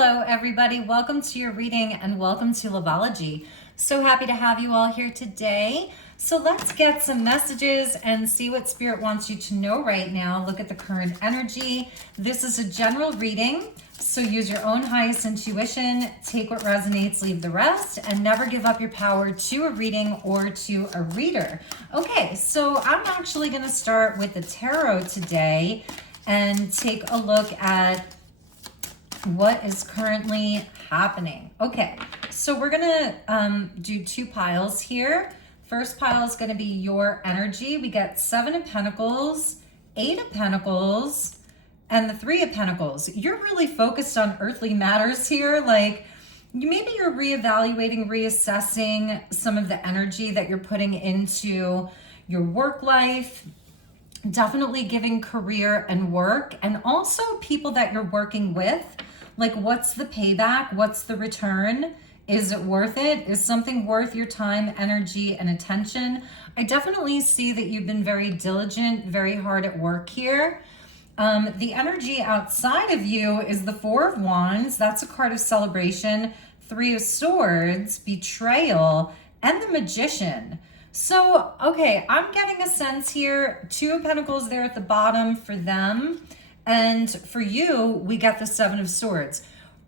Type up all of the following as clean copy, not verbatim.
Hello, everybody. Welcome to your reading and welcome to Loveology. So happy to have you all here today. So let's get some messages and see what Spirit wants you to know right now. Look at the current energy. This is a general reading, so use your own highest intuition. Take what resonates, leave the rest, and never give up your power to a reading or to a reader. Okay, so I'm actually going to start with the tarot today and take a look at what is currently happening. Okay, so we're gonna do two piles here. First pile is gonna be your energy. We get 7 of Pentacles, 8 of Pentacles, and the 3 of Pentacles. You're really focused on earthly matters here. Like maybe you're reevaluating, reassessing some of the energy that you're putting into your work life. Definitely giving career and work, and also people that you're working with. Like, what's the payback? What's the return? Is it worth it? Is something worth your time, energy, and attention? I definitely see that you've been very diligent, very hard at work here. The energy outside of you is the 4 of Wands. That's a card of celebration. 3 of Swords, betrayal, and the Magician. So, okay, I'm getting a sense here. 2 of Pentacles there at the bottom for them. And for you, we get the 7 of Swords.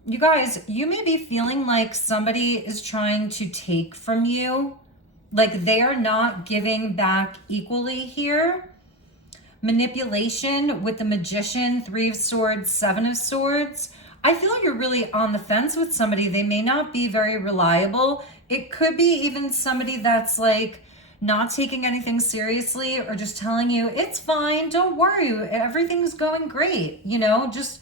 You guys, you may be feeling like somebody is trying to take from you. Like they are not giving back equally here. Manipulation with the Magician, 3 of Swords, 7 of Swords. I feel you're really on the fence with somebody. They may not be very reliable. It could be even somebody that's like not taking anything seriously or just telling you, it's fine, don't worry, everything's going great, you know, just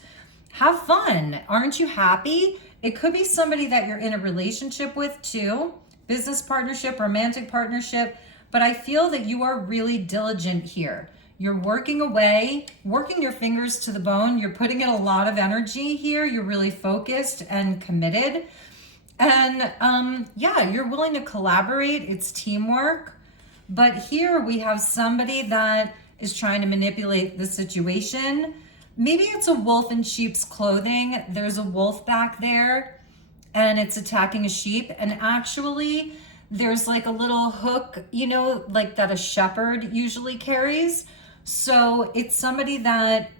have fun. Aren't you happy? It could be somebody that you're in a relationship with too, business partnership, romantic partnership, but I feel that you are really diligent here. You're working away, working your fingers to the bone. You're putting in a lot of energy here. You're really focused and committed. And yeah, you're willing to collaborate. It's teamwork. But here we have somebody that is trying to manipulate the situation. Maybe it's a wolf in sheep's clothing. There's a wolf back there and it's attacking a sheep. And actually there's like a little hook, you know, like that a shepherd usually carries. So it's somebody that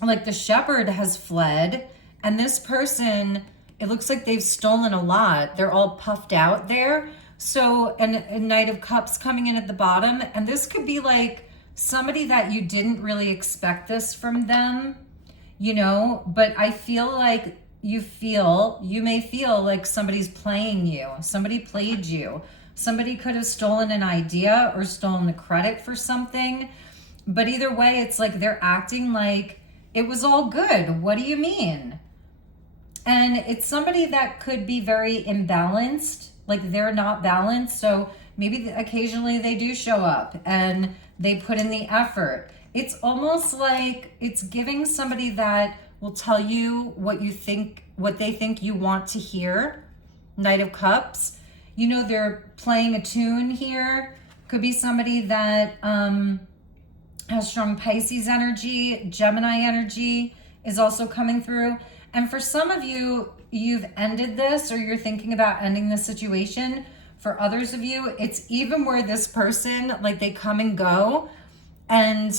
like the shepherd has fled, and this person, it looks like they've stolen a lot. They're all puffed out there. So, and a Knight of Cups coming in at the bottom. And this could be like somebody that you didn't really expect this from them, you know, but I feel like you may feel like somebody's playing you. Somebody played you. Somebody could have stolen an idea or stolen the credit for something. But either way, it's like they're acting like it was all good. What do you mean? And it's somebody that could be very imbalanced. Like they're not balanced. So maybe occasionally they do show up and they put in the effort. It's almost like it's giving somebody that will tell you what you think, what they think you want to hear. Knight of Cups. You know, they're playing a tune here. Could be somebody that has strong Pisces energy. Gemini energy is also coming through. And for some of you, you've ended this or you're thinking about ending the situation. For others of you, it's even where this person, like they come and go and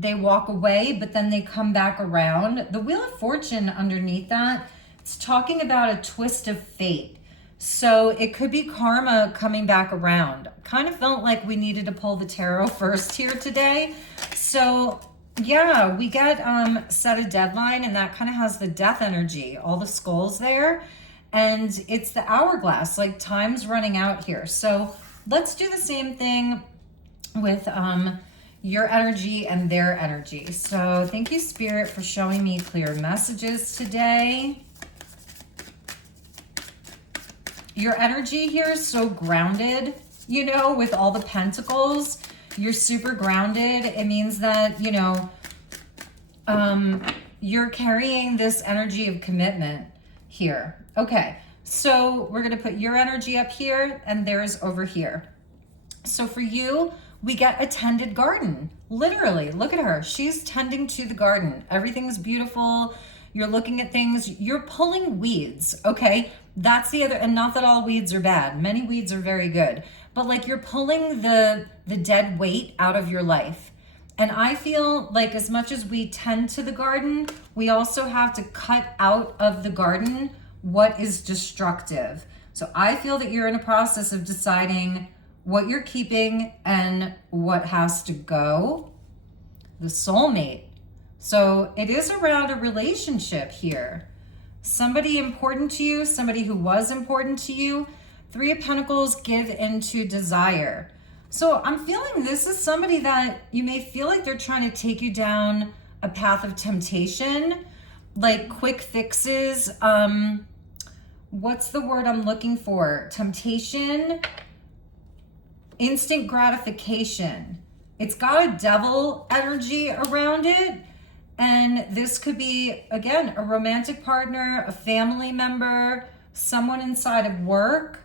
they walk away, but then they come back around. The Wheel of Fortune underneath that, it's talking about a twist of fate. So it could be karma coming back around. Kind of felt like we needed to pull the tarot first here today. So yeah, we get set a deadline, and that kind of has the death energy, all the skulls there, and it's the hourglass, like time's running out here. So let's do the same thing with your energy and their energy. So thank you, Spirit, for showing me clear messages today. Your energy here is so grounded, you know, with all the pentacles. You're super grounded. It means that, you know, you're carrying this energy of commitment here. Okay, so we're going to put your energy up here and theirs over here. So for you, we get a tended garden. Literally, look at her. She's tending to the garden. Everything's beautiful. You're looking at things, you're pulling weeds, okay? That's the other, and not that all weeds are bad. Many weeds are very good, but like you're pulling the dead weight out of your life. And I feel like as much as we tend to the garden, we also have to cut out of the garden what is destructive. So I feel that you're in a process of deciding what you're keeping and what has to go. The soulmate. So it is around a relationship here. Somebody important to you, somebody who was important to you. Three of Pentacles, give into desire. So I'm feeling this is somebody that you may feel like they're trying to take you down a path of temptation, like quick fixes. What's the word I'm looking for? Temptation, instant gratification. It's got a devil energy around it. And this could be, again, a romantic partner, a family member, someone inside of work.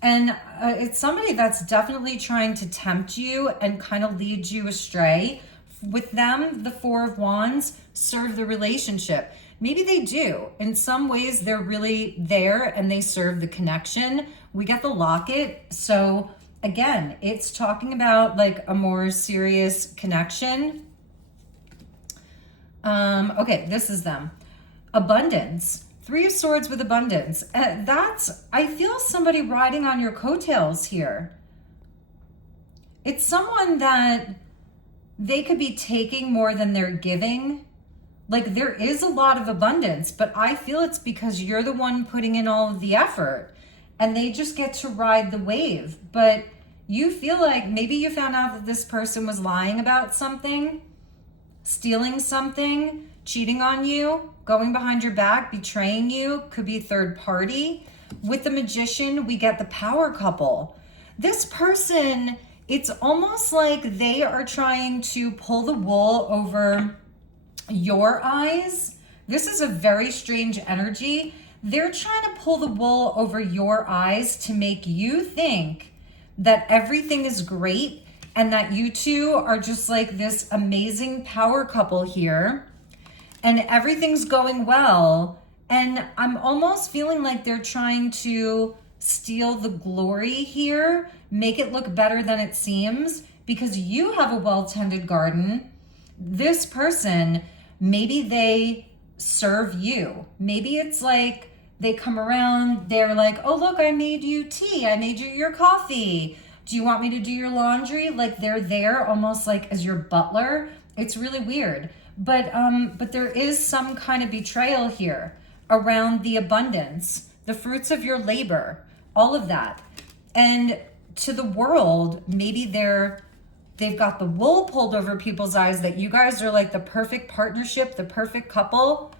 And it's somebody that's definitely trying to tempt you and kind of lead you astray. With them, the Four of Wands, serve the relationship. Maybe they do. In some ways, they're really there and they serve the connection. We get the locket. So again, it's talking about like a more serious connection. Okay, this is them. Abundance. Three of Swords with abundance. I feel somebody riding on your coattails here. It's someone that they could be taking more than they're giving. Like there is a lot of abundance, but I feel it's because you're the one putting in all of the effort and they just get to ride the wave. But you feel like maybe you found out that this person was lying about something, stealing something, cheating on you, going behind your back, betraying you, could be third party. With the Magician, we get the power couple. This person, it's almost like they are trying to pull the wool over your eyes. This is a very strange energy. They're trying to pull the wool over your eyes to make you think that everything is great and that you two are just like this amazing power couple here and everything's going well. And I'm almost feeling like they're trying to steal the glory here, make it look better than it seems, because you have a well-tended garden. This person, maybe they serve you. Maybe it's like they come around, they're like, oh, look, I made you tea. I made you your coffee. Do you want me to do your laundry? Like they're there almost like as your butler. It's really weird. But there is some kind of betrayal here around the abundance, the fruits of your labor, all of that. And to the world, maybe they've got the wool pulled over people's eyes that you guys are like the perfect partnership, the perfect couple.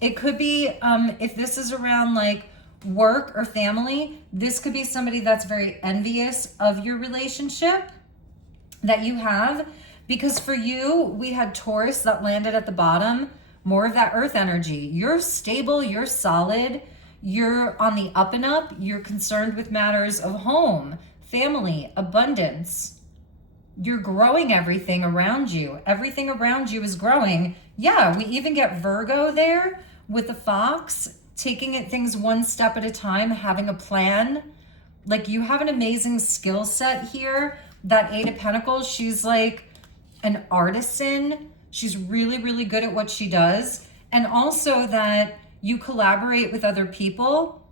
It could be, if this is around like work or family, this could be somebody that's very envious of your relationship that you have. Because for you, we had Taurus that landed at the bottom, more of that earth energy. You're stable, you're solid, you're on the up and up, you're concerned with matters of home, family, abundance. You're growing everything around you. Everything around you is growing. Yeah, we even get Virgo there with the fox, taking it things one step at a time, having a plan. Like you have an amazing skill set here. That Eight of Pentacles, she's like an artisan. She's really, really good at what she does. And also that you collaborate with other people.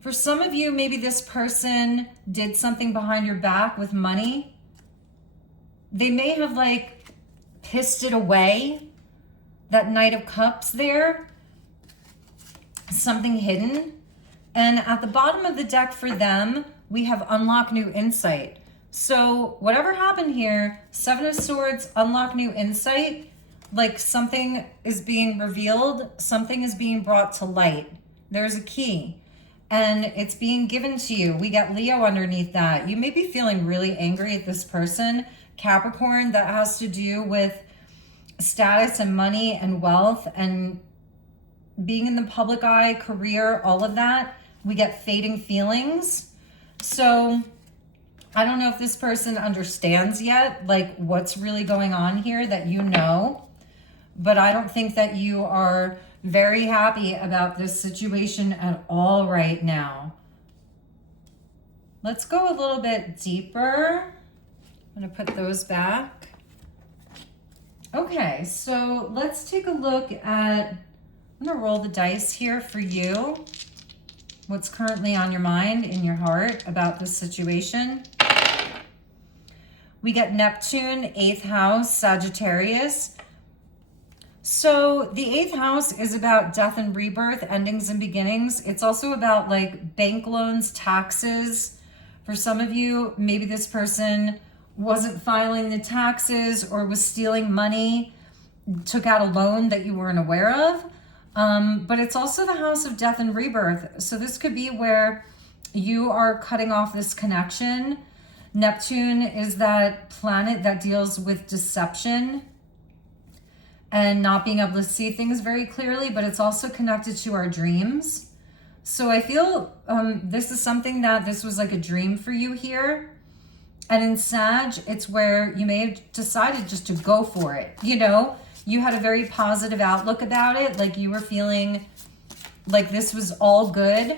For some of you, maybe this person did something behind your back with money. They may have like pissed it away. That Knight of Cups there. Something hidden. And at the bottom of the deck for them, we have unlock new insight. So whatever happened here, Seven of Swords, unlock new insight, like something is being revealed, something is being brought to light. There's a key and it's being given to you. We got Leo underneath that. You may be feeling really angry at this person. Capricorn, that has to do with status and money and wealth and being in the public eye, career, all of that. We get fading feelings. So I don't know if this person understands yet, like what's really going on here that you know. but I don't think that you are very happy about this situation at all right now. Let's go a little bit deeper. I'm going to put those back. Okay, so let's take a look at, I'm going to roll the dice here for you. What's currently on your mind, in your heart about this situation. We get Neptune, 8th house, Sagittarius. So the 8th house is about death and rebirth, endings and beginnings. It's also about like bank loans, taxes. For some of you, maybe this person wasn't filing the taxes or was stealing money, took out a loan that you weren't aware of. But it's also the house of death and rebirth. So this could be where you are cutting off this connection. Neptune is that planet that deals with deception and not being able to see things very clearly, but it's also connected to our dreams. So I feel this is something that this was like a dream for you here. And in Sag, it's where you may have decided just to go for it. You know, you had a very positive outlook about it. Like you were feeling like this was all good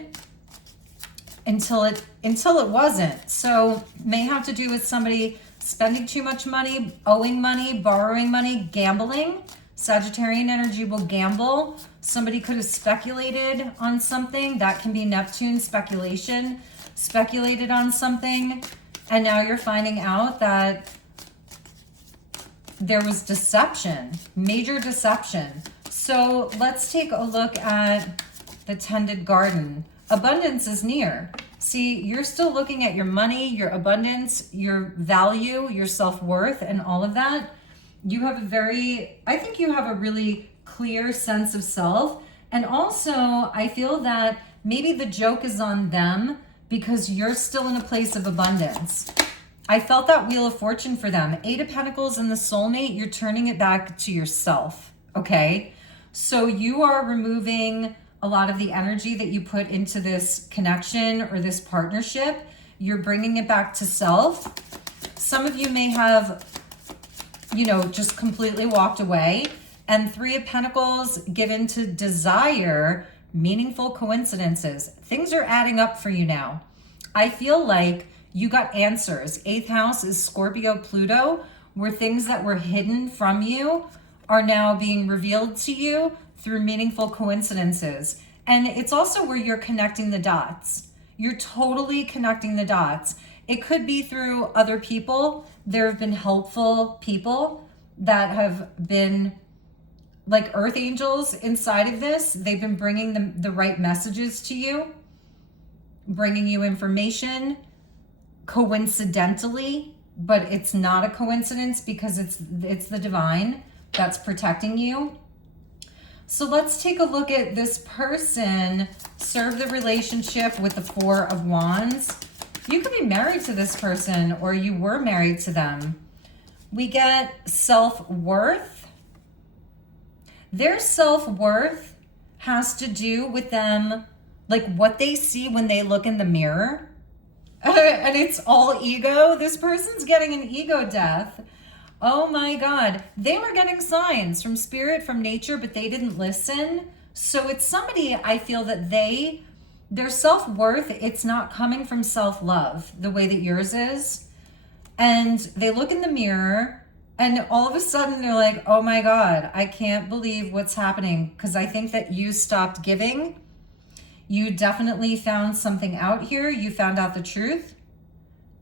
until it wasn't. So may have to do with somebody spending too much money, owing money, borrowing money, gambling. Sagittarian energy will gamble. Somebody could have speculated on something. That can be Neptune speculation. Speculated on something. And now you're finding out that there was deception, major deception. So let's take a look at the tended garden. Abundance is near. See, you're still looking at your money, your abundance, your value, your self-worth, and all of that. You have I think you have a really clear sense of self. And also, I feel that maybe the joke is on them because you're still in a place of abundance. I felt that Wheel of Fortune for them. 8 of Pentacles and the soulmate, you're turning it back to yourself, okay? So you are removing a lot of the energy that you put into this connection or this partnership. You're bringing it back to self. Some of you may have, you know, just completely walked away. And 3 of Pentacles, given to desire, meaningful coincidences. Things are adding up for you now. I feel like you got answers. 8th house is Scorpio, Pluto, where things that were hidden from you are now being revealed to you through meaningful coincidences. And it's also where you're connecting the dots. You're totally connecting the dots. It could be through other people. There have been helpful people that have been like earth angels inside of this. They've been bringing the right messages to you, bringing you information coincidentally, but it's not a coincidence because it's the divine that's protecting you. So let's take a look at this person. Serve the relationship with the 4 of Wands. You could be married to this person or you were married to them. We get self-worth. Their self-worth has to do with them, like what they see when they look in the mirror. And it's all ego. This person's getting an ego death. Oh my God. They were getting signs from spirit, from nature, but they didn't listen. So it's somebody, I feel that their self-worth, it's not coming from self-love the way that yours is. And they look in the mirror and all of a sudden they're like, oh my God, I can't believe what's happening. Because I think that you stopped giving. You definitely found something out here. You found out the truth.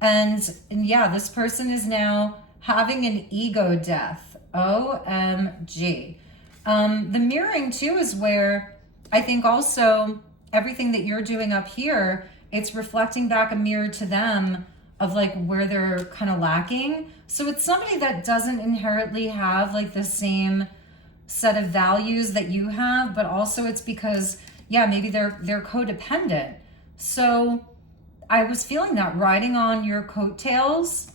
And yeah, this person is now having an ego death. OMG. The mirroring too is where I think also everything that you're doing up here, it's reflecting back a mirror to them of like where they're kind of lacking. So it's somebody that doesn't inherently have like the same set of values that you have, but also it's because, yeah, maybe they're codependent. So I was feeling that riding on your coattails,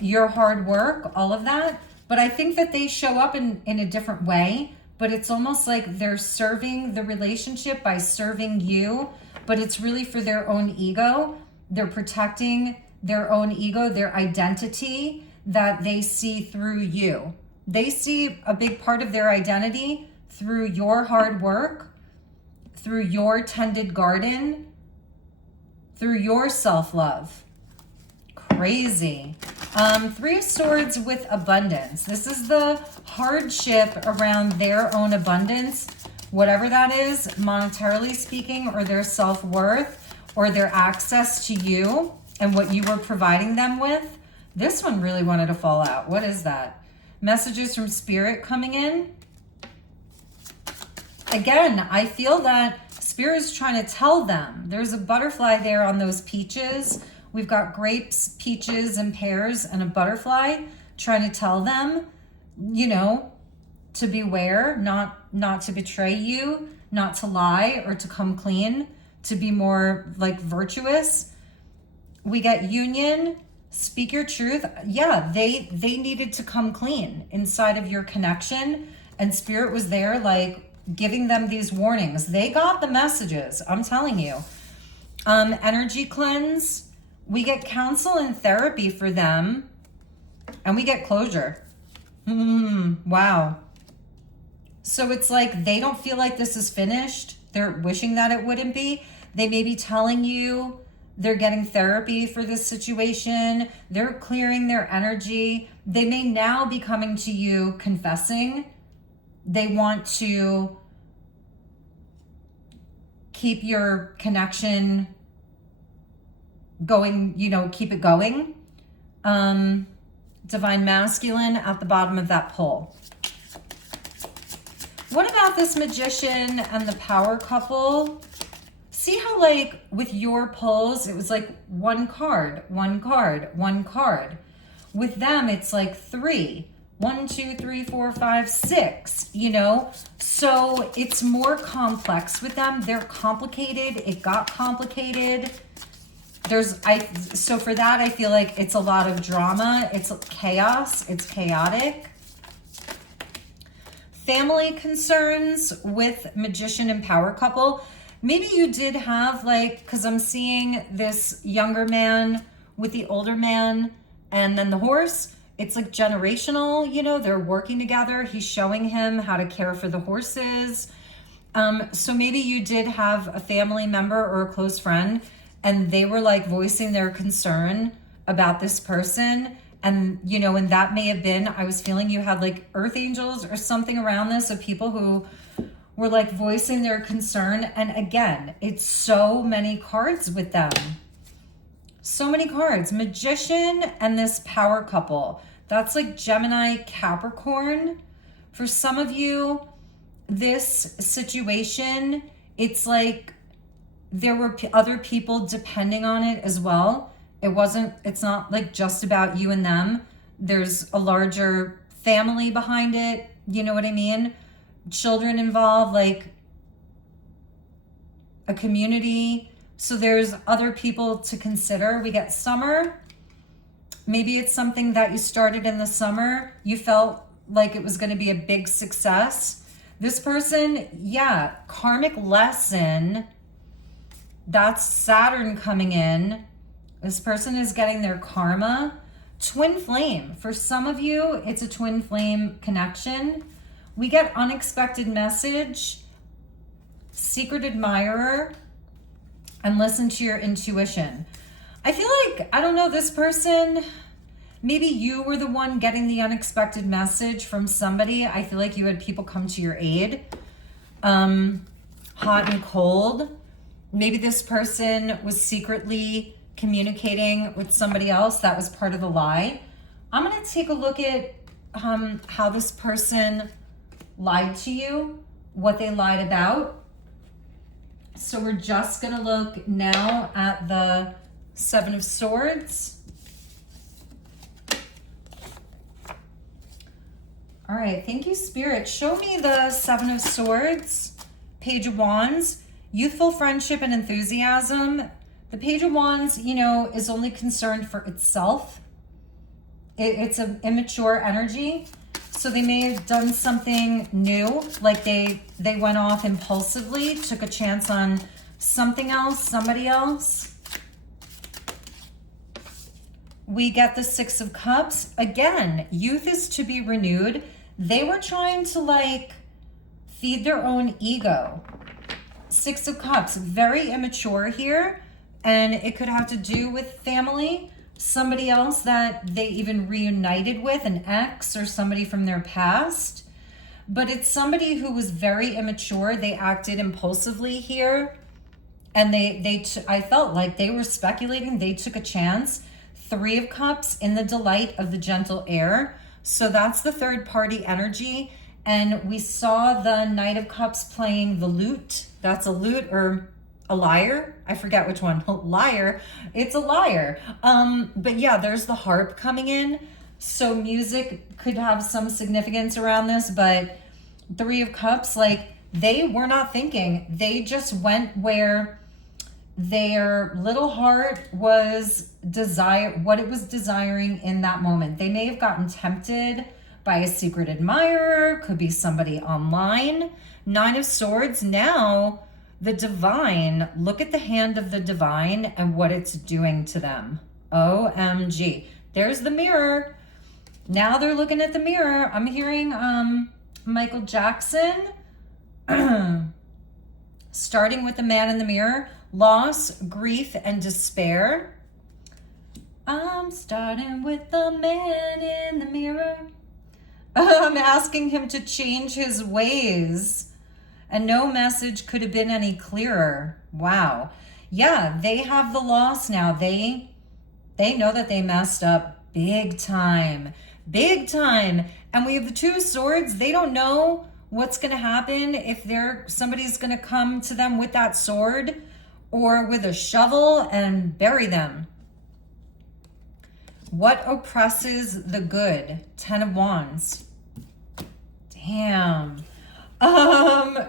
your hard work, all of that. But I think that they show up in a different way, but it's almost like they're serving the relationship by serving you, but it's really for their own ego. They're protecting their own ego, their identity that they see through you. They see a big part of their identity through your hard work, through your tended garden, through your self-love. Crazy. Three of Swords with abundance. This is the hardship around their own abundance, whatever that is, monetarily speaking, or their self-worth, or their access to you and what you were providing them with. This one really wanted to fall out. What is that? Messages from Spirit coming in. Again, I feel that Spirit is trying to tell them. There's a butterfly there on those peaches. We've got grapes, peaches, and pears, and a butterfly trying to tell them, you know, to beware, not to betray you, not to lie or to come clean, to be more like virtuous. We get union, speak your truth. Yeah, they needed to come clean inside of your connection, and Spirit was there like giving them these warnings. They got the messages, I'm telling you. Energy cleanse. We get counsel and therapy for them, and we get closure. Wow. So it's like they don't feel like this is finished. They're wishing that it wouldn't be. They may be telling you they're getting therapy for this situation. They're clearing their energy. They may now be coming to you confessing. They want to keep your connection going, you know, keep it going. Divine Masculine at the bottom of that pole. What about this Magician and the Power couple? See how like with your pulls, it was like one card, one card, one card. With them, it's like 3. 1, 2, 3, 4, 5, 6, you know? So it's more complex with them. They're complicated. It got complicated. So for that, I feel like it's a lot of drama. It's chaos. It's chaotic. Family concerns with Magician and Power couple. Maybe you did have like, because I'm seeing this younger man with the older man and then the horse. It's like generational, you know, they're working together. He's showing him how to care for the horses. So maybe you did have a family member or a close friend and they were like voicing their concern about this person. And, you know, and that may have been, I was feeling you had like earth angels or something around this of people who were like voicing their concern. And again, it's so many cards with them. So many cards. Magician and this Power couple. That's like Gemini, Capricorn. For some of you, this situation, it's like there were other people depending on it as well. It's not like just about you and them. There's a larger family behind it. You know what I mean? Children involved, like a community. So there's other people to consider. We get Summer. Maybe it's something that you started in the summer. You felt like it was going to be a big success. This person, yeah, karmic lesson. That's Saturn coming in. This person is getting their karma. Twin flame. For some of you, it's a twin flame connection. We get unexpected message, secret admirer, and listen to your intuition. I feel like, I don't know, this person, maybe you were the one getting the unexpected message from somebody. I feel like you had people come to your aid. Hot and cold. Maybe this person was secretly communicating with somebody else. That was part of the lie. I'm going to take a look at how this person lied to you, what they lied about. So we're just going to look now at the 7 of Swords. All right, thank you, Spirit. Show me the 7 of Swords, Page of Wands, youthful friendship and enthusiasm. The Page of Wands, you know, is only concerned for itself. It's an immature energy. So they may have done something new, like they went off impulsively, took a chance on something else, somebody else. We get the 6 of Cups. Again, youth is to be renewed. They were trying to like feed their own ego. Six of Cups, very immature here. And it could have to do with family, somebody else that they even reunited with, an ex or somebody from their past. But it's somebody who was very immature. They acted impulsively here. And I felt like they were speculating. They took a chance. Three of Cups in the delight of the gentle air. So that's the third party energy. And we saw the Knight of Cups playing the lute. That's a lute or a lyre. I forget which one. Lyre. It's a lyre. But yeah, there's the harp coming in. So music could have some significance around this, but Three of Cups, like they were not thinking. They just went where their little heart was what it was desiring in that moment. They may have gotten tempted by a secret admirer, could be somebody online. Nine of Swords, now the divine, look at the hand of the divine and what it's doing to them. OMG. There's the mirror. Now they're looking at the mirror. I'm hearing Michael Jackson starting with the man in the mirror. Loss, grief, and despair. I'm starting with the man in the mirror. I'm asking him to change his ways. And no message could have been any clearer. Wow. Yeah, they have the loss now. They know that they messed up big time. Big time. And we have the Two of Swords. They don't know what's going to happen if somebody's going to come to them with that sword or with a shovel and bury them. What oppresses the good? Ten of Wands. Damn.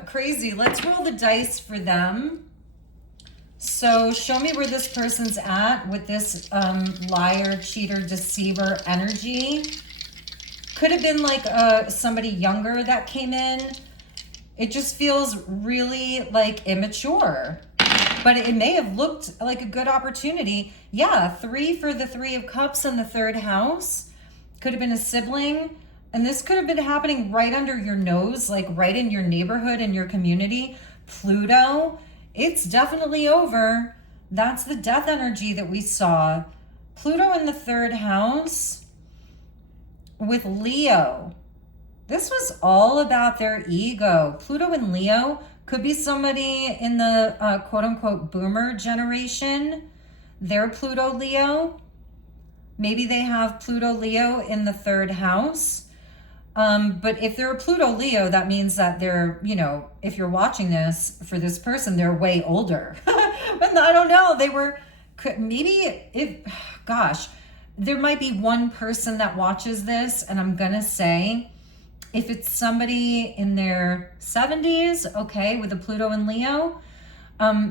Crazy. Let's roll the dice for them. So show me where this person's at with this liar, cheater, deceiver energy. Could have been like somebody younger that came in. It just feels really like immature. But it may have looked like a good opportunity. Yeah, 3 for the Three of Cups in the third house. Could have been a sibling. And this could have been happening right under your nose, like right in your neighborhood, in your community. Pluto, it's definitely over. That's the death energy that we saw. Pluto in the third house with Leo. This was all about their ego. Pluto and Leo could be somebody in the quote-unquote boomer generation. They're Pluto Leo. Maybe they have Pluto Leo in the third house. But if they're a Pluto Leo, that means that they're, if you're watching this for this person, they're way older. But I don't know. There might be one person that watches this, and I'm going to say, if it's somebody in their 70s, okay, with a Pluto and Leo,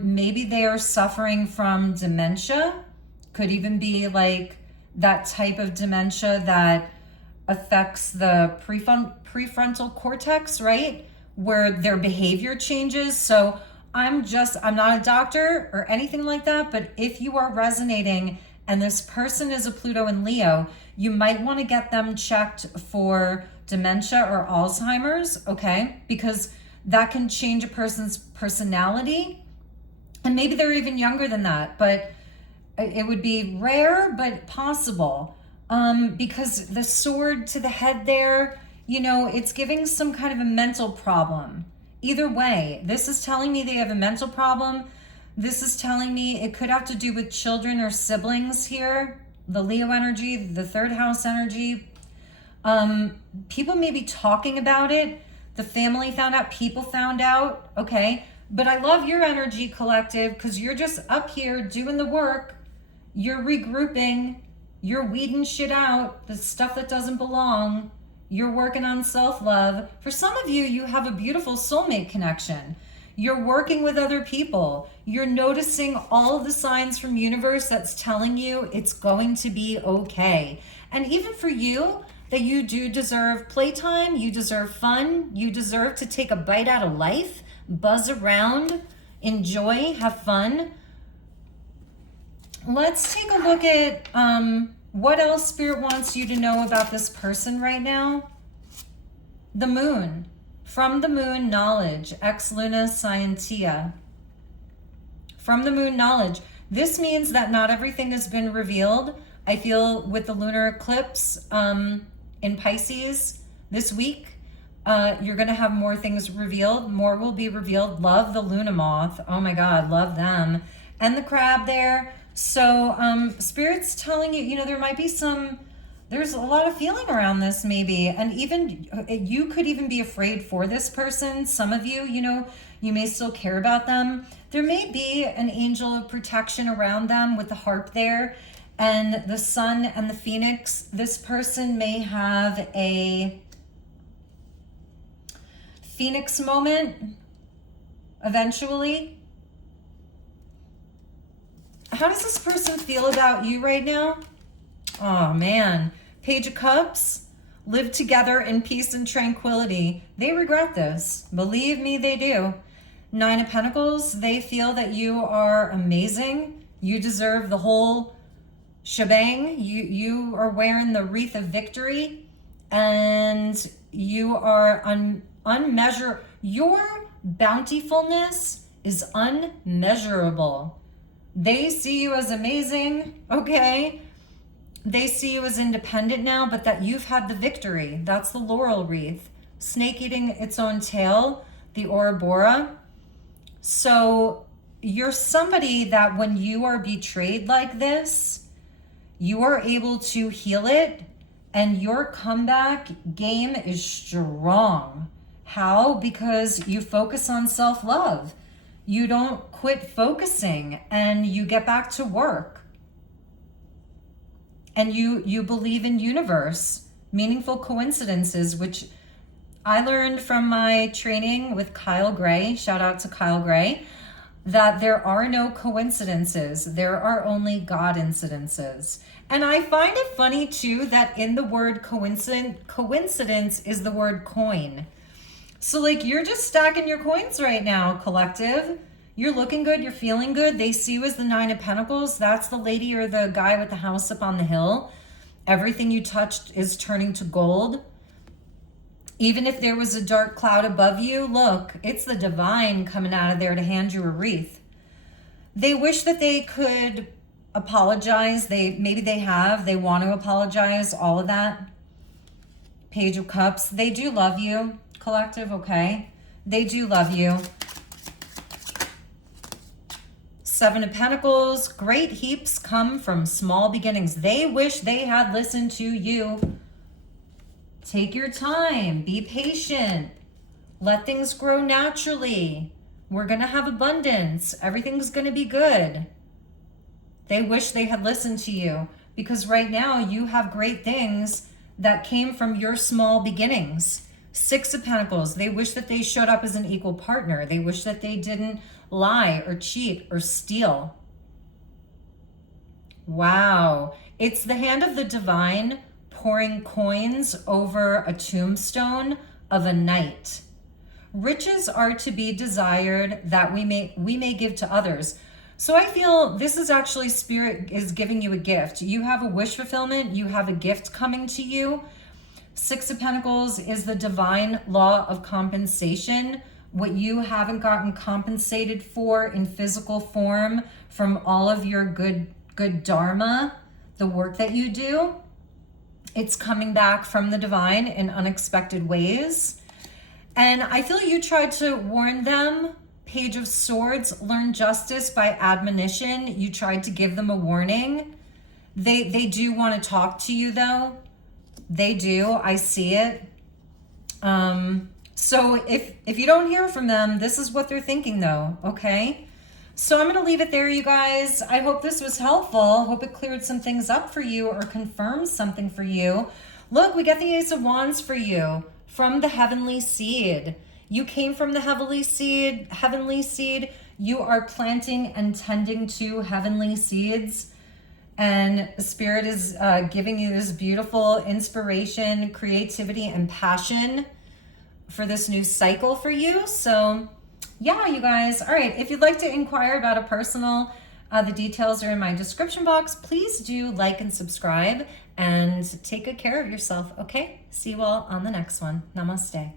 maybe they are suffering from dementia. Could even be like that type of dementia that affects the prefrontal cortex, right? Where their behavior changes. So I'm not a doctor or anything like that, but if you are resonating and this person is a Pluto and Leo, you might want to get them checked for dementia or Alzheimer's, okay? Because that can change a person's personality. And maybe they're even younger than that, but it would be rare, but possible. Because the sword to the head there, it's giving some kind of a mental problem. Either way, this is telling me they have a mental problem. This is telling me it could have to do with children or siblings here. The Leo energy, the third house energy. People may be talking about it. The family found out, people found out, okay? But I love your energy, collective, because you're just up here doing the work. You're regrouping. You're weeding shit out, the stuff that doesn't belong. You're working on self-love. For some of you, you have a beautiful soulmate connection. You're working with other people. You're noticing all of the signs from universe that's telling you it's going to be okay. And even for you, that you do deserve playtime, you deserve fun, you deserve to take a bite out of life, buzz around, enjoy, have fun. Let's take a look at what else Spirit wants you to know about this person right now. The moon. From the moon, knowledge. Ex luna scientia. From the moon, knowledge. This means that not everything has been revealed. I feel with the lunar eclipse in Pisces this week, you're going to have more things revealed. More will be revealed. Love the Luna moth. Oh my God, love them. And the crab there. So Spirit's telling you, you know, there might be there's a lot of feeling around this maybe. And even you could even be afraid for this person. Some of you, you know, you may still care about them. There may be an angel of protection around them with the harp there and the sun and the phoenix. This person may have a phoenix moment eventually. How does this person feel about you right now? Oh man, Page of Cups. Live together in peace and tranquility. They regret this. Believe me, they do. Nine of Pentacles. They feel that you are amazing. You deserve the whole shebang. You are wearing the wreath of victory, and you are unmeasurable. Your bountifulness is unmeasurable. They see you as amazing, okay? They see you as independent now, but that you've had the victory. That's the laurel wreath. Snake eating its own tail, the Ouroboros. So you're somebody that when you are betrayed like this, you are able to heal it, and your comeback game is strong. How? Because you focus on self-love. You don't quit focusing, and you get back to work. And you believe in universe, meaningful coincidences, which I learned from my training with Kyle Gray. Shout out to Kyle Gray. That there are no coincidences. There are only God incidences. And I find it funny too that in the word coincidence is the word coin. So like you're just stacking your coins right now, collective. You're looking good, you're feeling good. They see you as the Nine of Pentacles. That's the lady or the guy with the house up on the hill. Everything you touched is turning to gold. Even if there was a dark cloud above you, look, it's the divine coming out of there to hand you a wreath. They wish that they could apologize. Maybe they have. They want to apologize, all of that. Page of Cups. They do love you, collective, okay? They do love you. Seven of Pentacles. Great heaps come from small beginnings. They wish they had listened to you. Take your time. Be patient. Let things grow naturally. We're going to have abundance. Everything's going to be good. They wish they had listened to you, because right now you have great things that came from your small beginnings. Six of Pentacles. They wish that they showed up as an equal partner. They wish that they didn't lie or cheat or steal. Wow. It's the hand of the divine pouring coins over a tombstone of a knight. Riches are to be desired that we may give to others. So I feel this is actually Spirit is giving you a gift. You have a wish fulfillment. You have a gift coming to you. Six of Pentacles is the divine law of compensation. What you haven't gotten compensated for in physical form from all of your good dharma, the work that you do, it's coming back from the divine in unexpected ways. And I feel you tried to warn them. Page of Swords, learn justice by admonition. You tried to give them a warning. They do want to talk to you though. They do. I see it. So if you don't hear from them, this is what they're thinking though, okay? So I'm going to leave it there, you guys. I hope this was helpful. Hope it cleared some things up for you or confirmed something for you. Look, we got the Ace of Wands for you from the Heavenly Seed. You came from the Heavenly Seed. You are planting and tending to heavenly seeds. And Spirit is giving you this beautiful inspiration, creativity, and passion for this new cycle for you. So yeah, you guys. All right. If you'd like to inquire about a personal, the details are in my description box. Please do like and subscribe. and take good care of yourself, okay? See you all on the next one. Namaste.